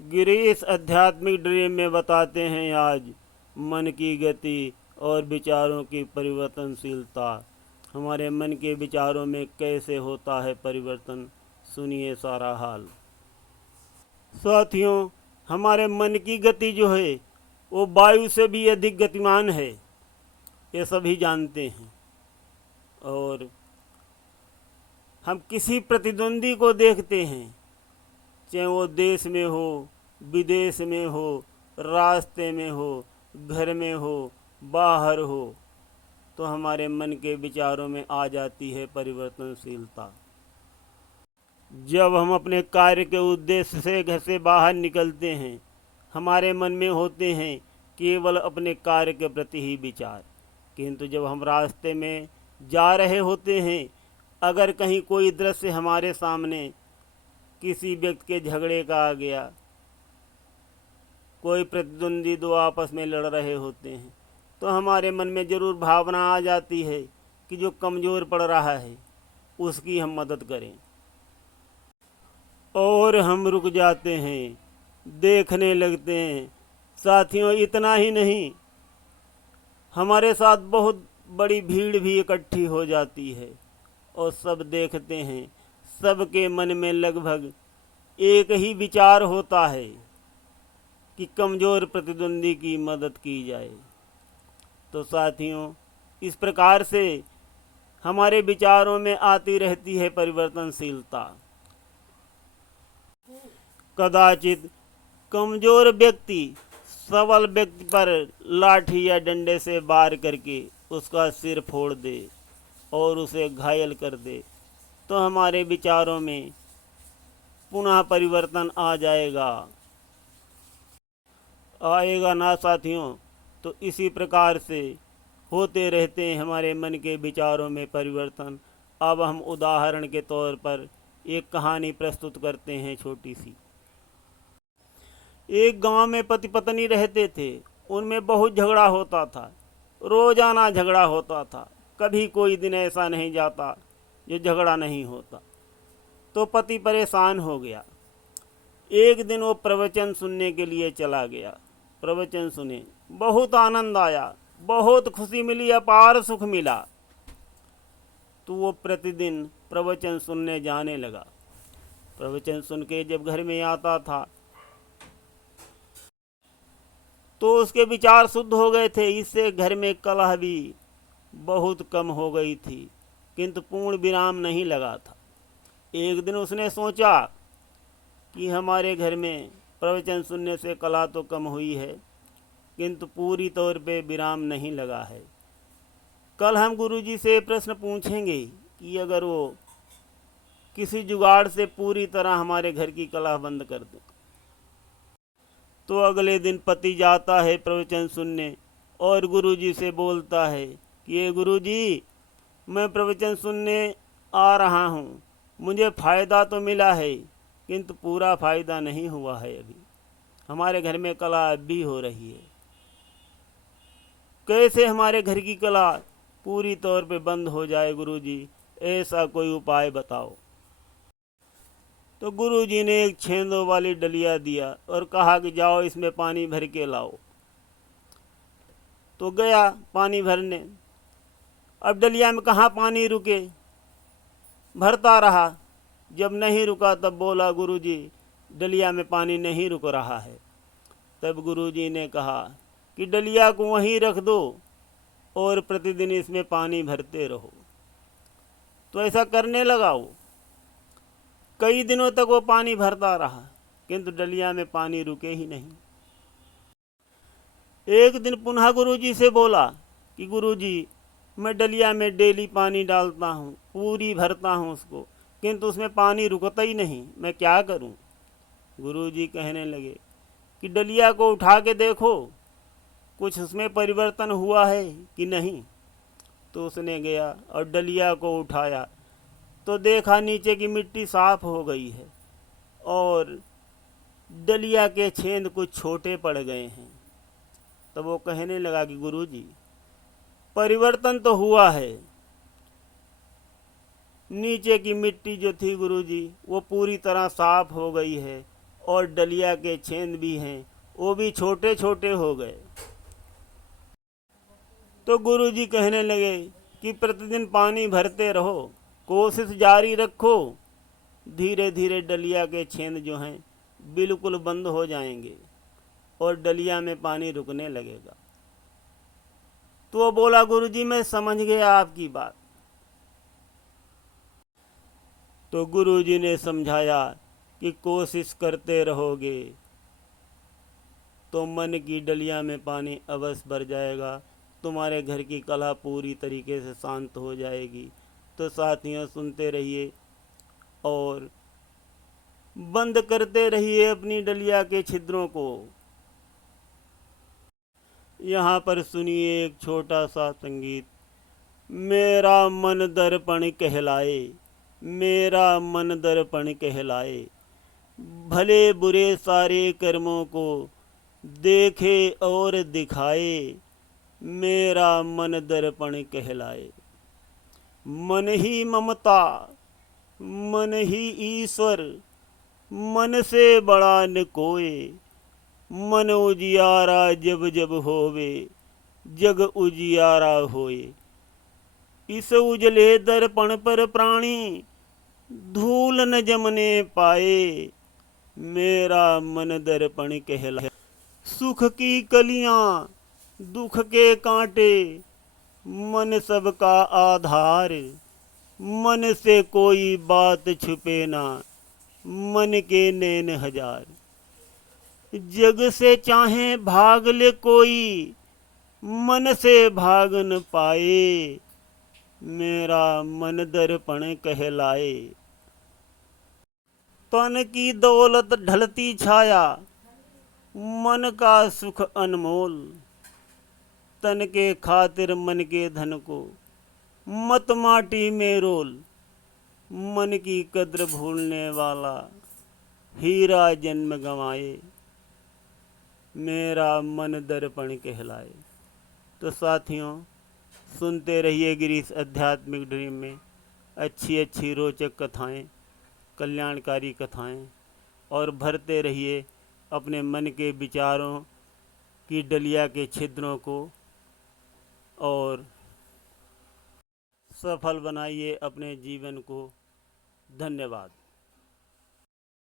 गिरीश आध्यात्मिक ड्रीम में बताते हैं आज मन की गति और विचारों की परिवर्तनशीलता। हमारे मन के विचारों में कैसे होता है परिवर्तन, सुनिए सारा हाल। साथियों, हमारे मन की गति जो है वो वायु से भी अधिक गतिमान है, ये सभी जानते हैं। और हम किसी प्रतिद्वंदी को देखते हैं, चाहे वो देश में हो, विदेश में हो, रास्ते में हो, घर में हो, बाहर हो, तो हमारे मन के विचारों में आ जाती है परिवर्तनशीलता। जब हम अपने कार्य के उद्देश्य से घर से बाहर निकलते हैं, हमारे मन में होते हैं केवल अपने कार्य के प्रति ही विचार। किंतु जब हम रास्ते में जा रहे होते हैं, अगर कहीं कोई दृश्य हमारे सामने किसी व्यक्ति के झगड़े का आ गया, कोई प्रतिद्वंदी दो आपस में लड़ रहे होते हैं, तो हमारे मन में ज़रूर भावना आ जाती है कि जो कमज़ोर पड़ रहा है उसकी हम मदद करें। और हम रुक जाते हैं, देखने लगते हैं। साथियों, इतना ही नहीं, हमारे साथ बहुत बड़ी भीड़ भी इकट्ठी हो जाती है और सब देखते हैं। सबके मन में लगभग एक ही विचार होता है कि कमज़ोर प्रतिद्वंदी की मदद की जाए। तो साथियों, इस प्रकार से हमारे विचारों में आती रहती है परिवर्तनशीलता। कदाचित कमज़ोर व्यक्ति सबल व्यक्ति पर लाठी या डंडे से वार करके उसका सिर फोड़ दे और उसे घायल कर दे, तो हमारे विचारों में पुनः परिवर्तन आ आएगा ना साथियों। तो इसी प्रकार से होते रहते हैं हमारे मन के विचारों में परिवर्तन। अब हम उदाहरण के तौर पर एक कहानी प्रस्तुत करते हैं, छोटी सी। एक गांव में पति पत्नी रहते थे। उनमें बहुत झगड़ा होता था, रोजाना झगड़ा होता था। कभी कोई दिन ऐसा नहीं जाता जो झगड़ा नहीं होता। तो पति परेशान हो गया। एक दिन वो प्रवचन सुनने के लिए चला गया। प्रवचन सुने, बहुत आनंद आया, बहुत खुशी मिली, अपार सुख मिला। तो वो प्रतिदिन प्रवचन सुनने जाने लगा। प्रवचन सुन के जब घर में आता था तो उसके विचार शुद्ध हो गए थे। इससे घर में कलह भी बहुत कम हो गई थी, किंतु पूर्ण विराम नहीं लगा था। एक दिन उसने सोचा कि हमारे घर में प्रवचन सुनने से कलह तो कम हुई है, किंतु पूरी तौर पे विराम नहीं लगा है। कल हम गुरुजी से प्रश्न पूछेंगे कि अगर वो किसी जुगाड़ से पूरी तरह हमारे घर की कलह बंद कर दें। तो अगले दिन पति जाता है प्रवचन सुनने और गुरुजी से बोलता है कि ये गुरुजी, मैं प्रवचन सुनने आ रहा हूँ, मुझे फ़ायदा तो मिला है किंतु पूरा फ़ायदा नहीं हुआ है। अभी हमारे घर में कलह अब भी हो रही है। कैसे हमारे घर की कलह पूरी तौर पे बंद हो जाए गुरुजी, ऐसा कोई उपाय बताओ। तो गुरुजी ने एक छेंदों वाली डलिया दिया और कहा कि जाओ इसमें पानी भर के लाओ। तो गया पानी भरने। अब डलिया में कहाँ पानी रुके, भरता रहा। जब नहीं रुका तब बोला, गुरुजी डलिया में पानी नहीं रुक रहा है। तब गुरुजी ने कहा कि डलिया को वहीं रख दो और प्रतिदिन इसमें पानी भरते रहो। तो ऐसा करने लगा वो। कई दिनों तक वो पानी भरता रहा, किंतु डलिया में पानी रुके ही नहीं। एक दिन पुनः गुरुजी से बोला कि गुरुजी, मैं डलिया में डेली पानी डालता हूँ, पूरी भरता हूँ उसको, किंतु उसमें पानी रुकता ही नहीं, मैं क्या करूँ। गुरुजी कहने लगे कि डलिया को उठा के देखो, कुछ उसमें परिवर्तन हुआ है कि नहीं। तो उसने गया और डलिया को उठाया तो देखा नीचे की मिट्टी साफ हो गई है और डलिया के छेद कुछ छोटे पड़ गए हैं। तब वो कहने लगा कि गुरुजी, परिवर्तन तो हुआ है। नीचे की मिट्टी जो थी गुरुजी, वो पूरी तरह साफ हो गई है और डलिया के छेद भी हैं, वो भी छोटे छोटे हो गए। तो गुरुजी कहने लगे कि प्रतिदिन पानी भरते रहो, कोशिश जारी रखो, धीरे धीरे डलिया के छेद जो हैं बिल्कुल बंद हो जाएंगे और डलिया में पानी रुकने लगेगा। तो वो बोला, गुरुजी मैं समझ गया आपकी बात। तो गुरुजी ने समझाया कि कोशिश करते रहोगे तो मन की डलिया में पानी अवश्य भर जाएगा, तुम्हारे घर की कलह पूरी तरीके से शांत हो जाएगी। तो साथियों सुनते रहिए और बंद करते रहिए अपनी डलिया के छिद्रों को। यहाँ पर सुनिए एक छोटा सा संगीत। मेरा मन दर्पण कहलाए, मेरा मन दर्पण कहलाए, भले बुरे सारे कर्मों को देखे और दिखाए, मेरा मन दर्पण कहलाए। मन ही ममता, मन ही ईश्वर, मन से बड़ा न कोई, मन उजियारा जब जब होवे, जग उजियारा होए। इस उजले दर्पण पर प्राणी धूल न जमने पाए, मेरा मन दर्पण कहलाए। सुख की कलियां दुख के कांटे, मन सबका आधार, मन से कोई बात छुपे ना, मन के नैन हजार। जग से चाहे भाग ले कोई, मन से भाग न पाए, मेरा मन दर्पण कहलाए। तन की दौलत ढलती छाया, मन का सुख अनमोल, तन के खातिर मन के धन को मत माटी में रोल। मन की कद्र भूलने वाला हीरा जन्म गंवाए, मेरा मन दर्पण कहलाए। तो साथियों सुनते रहिए गिरीश आध्यात्मिक ड्रीम में अच्छी अच्छी रोचक कथाएं, कल्याणकारी कथाएं, और भरते रहिए अपने मन के विचारों की डलिया के छिद्रों को और सफल बनाइए अपने जीवन को। धन्यवाद।